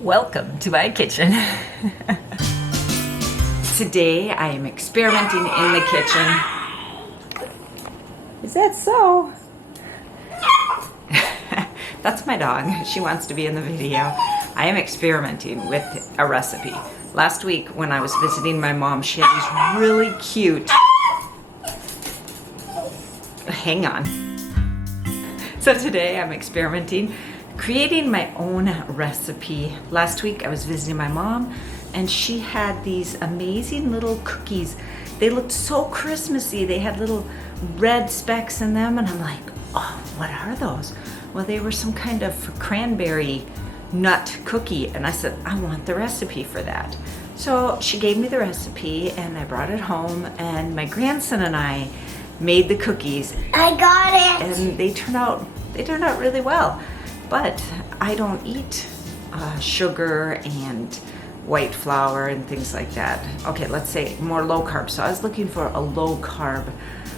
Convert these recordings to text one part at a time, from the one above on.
Welcome to my kitchen. Today I am experimenting in the kitchen. Is that so? That's my dog. She wants to be in the video. I am experimenting with a recipe. Last week when I was visiting my mom, she had these really cute... Hang on. So today I'm experimenting, creating my own recipe. Last week I was visiting my mom and she had these amazing little cookies. They looked so Christmassy. They had little red specks in them and I'm like, oh, what are those? Well, they were some kind of cranberry nut cookie and I said, I want the recipe for that. So she gave me the recipe and I brought it home and my grandson and I made the cookies. I got it! And they turned out really well. But I don't eat sugar and white flour and things like that. Okay, let's say more low carb. So I was looking for a low carb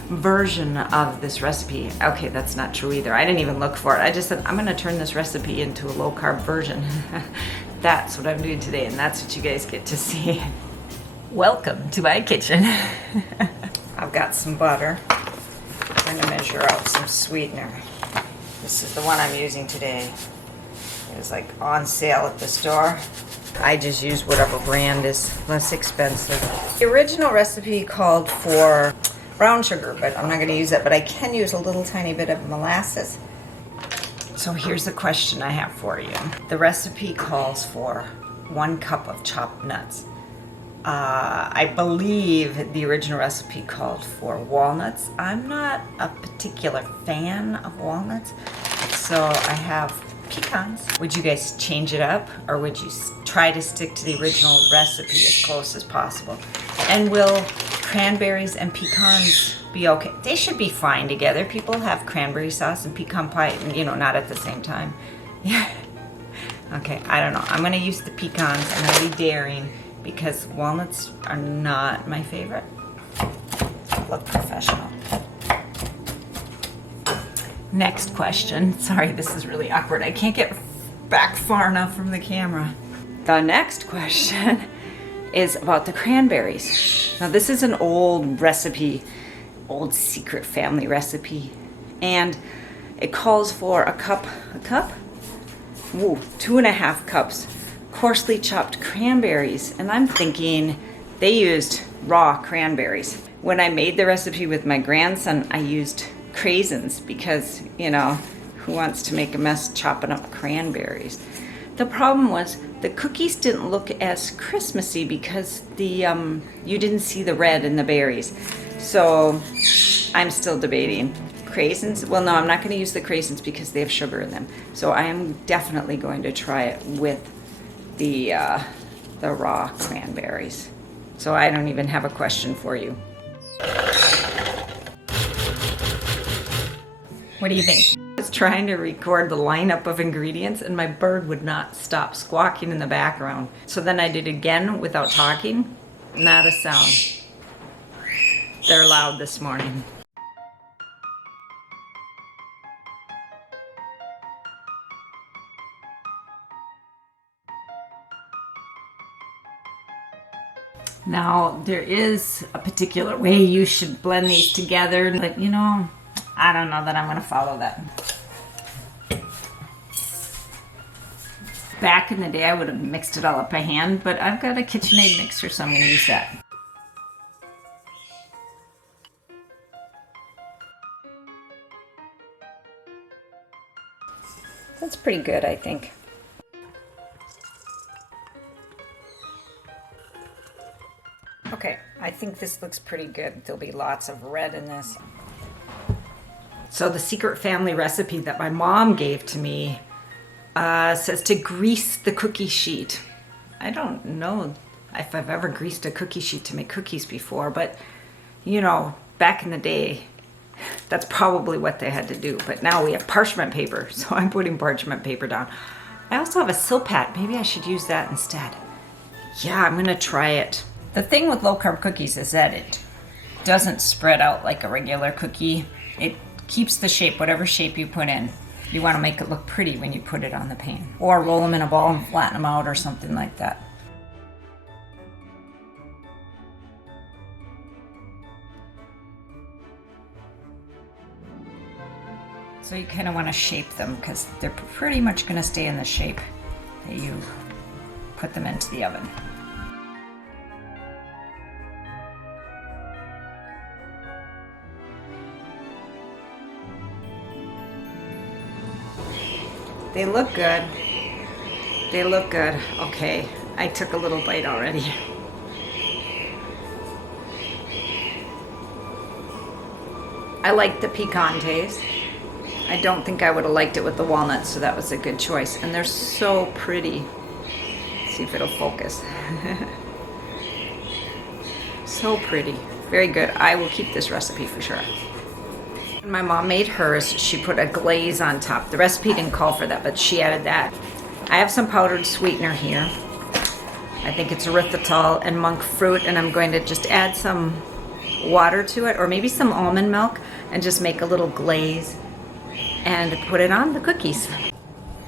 version of this recipe. Okay, that's not true either. I didn't even look for it. I just said, I'm gonna turn this recipe into a low carb version. That's what I'm doing today and that's what you guys get to see. Welcome to my kitchen. I've got some butter. I'm gonna measure out some sweetener. This is the one I'm using today. It's like on sale at the store. I just use whatever brand is less expensive. The original recipe called for brown sugar, but I'm not going to use that, but I can use a little tiny bit of molasses. So here's the question I have for you. The recipe calls for 1 cup of chopped nuts. I believe the original recipe called for walnuts. I'm not a particular fan of walnuts, so I have pecans. Would you guys change it up, or would you try to stick to the original recipe as close as possible? And will cranberries and pecans be okay? They should be fine together. People have cranberry sauce and pecan pie, you know, not at the same time. Yeah. Okay, I don't know. I'm gonna use the pecans. I'm gonna be daring, because walnuts are not my favorite. Look professional. Next question. Sorry, this is really awkward. I can't get back far enough from the camera. The next question is about the cranberries. Now this is an old recipe, old secret family recipe, and it calls for a cup? Ooh, 2.5 cups coarsely chopped cranberries, and I'm thinking they used raw cranberries. When I made the recipe with my grandson, I used craisins because, you know, who wants to make a mess chopping up cranberries? The problem was the cookies didn't look as Christmassy because the you didn't see the red in the berries. So I'm still debating. Craisins? Well, no, I'm not going to use the craisins because they have sugar in them. So I am definitely going to try it with the raw cranberries. So I don't even have a question for you. What do you think? I was trying to record the lineup of ingredients and my bird would not stop squawking in the background. So then I did it again without talking. Not a sound. They're loud this morning. Now, there is a particular way you should blend these together, but you know, I don't know that I'm gonna follow that. Back in the day, I would have mixed it all up by hand, but I've got a KitchenAid mixer, so I'm gonna use that. That's pretty good, I think. Okay, I think this looks pretty good. There'll be lots of red in this. So the secret family recipe that my mom gave to me says to grease the cookie sheet. I don't know if I've ever greased a cookie sheet to make cookies before, but you know, back in the day, that's probably what they had to do. But now we have parchment paper, so I'm putting parchment paper down. I also have a Silpat. Maybe I should use that instead. Yeah, I'm gonna try it. The thing with low carb cookies is that it doesn't spread out like a regular cookie. It keeps the shape, whatever shape you put in. You want to make it look pretty when you put it on the pan. Or roll them in a ball and flatten them out or something like that. So you kind of want to shape them because they're pretty much going to stay in the shape that you put them into the oven. They look good. They look good. Okay, I took a little bite already. I like the pecan taste. I don't think I would have liked it with the walnuts, so that was a good choice. And they're so pretty. Let's see if it'll focus. So pretty. Very good. I will keep this recipe for sure. When my mom made hers, she put a glaze on top. The recipe didn't call for that, but she added that. I have some powdered sweetener here. I think it's erythritol and monk fruit, and I'm going to just add some water to it, or maybe some almond milk, and just make a little glaze and put it on the cookies.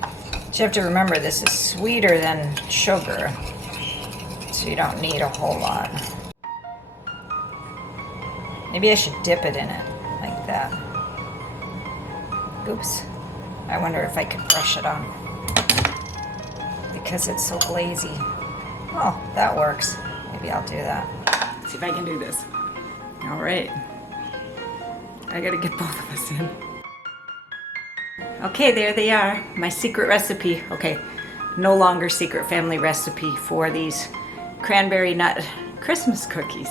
But you have to remember, this is sweeter than sugar, so you don't need a whole lot. Maybe I should dip it in it like that. Oops. I wonder if I could brush it on because it's so glazy. Oh, that works. Maybe I'll do that. Let's see if I can do this. All right. I gotta get both of us in. Okay, there they are. My secret recipe. Okay, no longer secret family recipe for these cranberry nut Christmas cookies.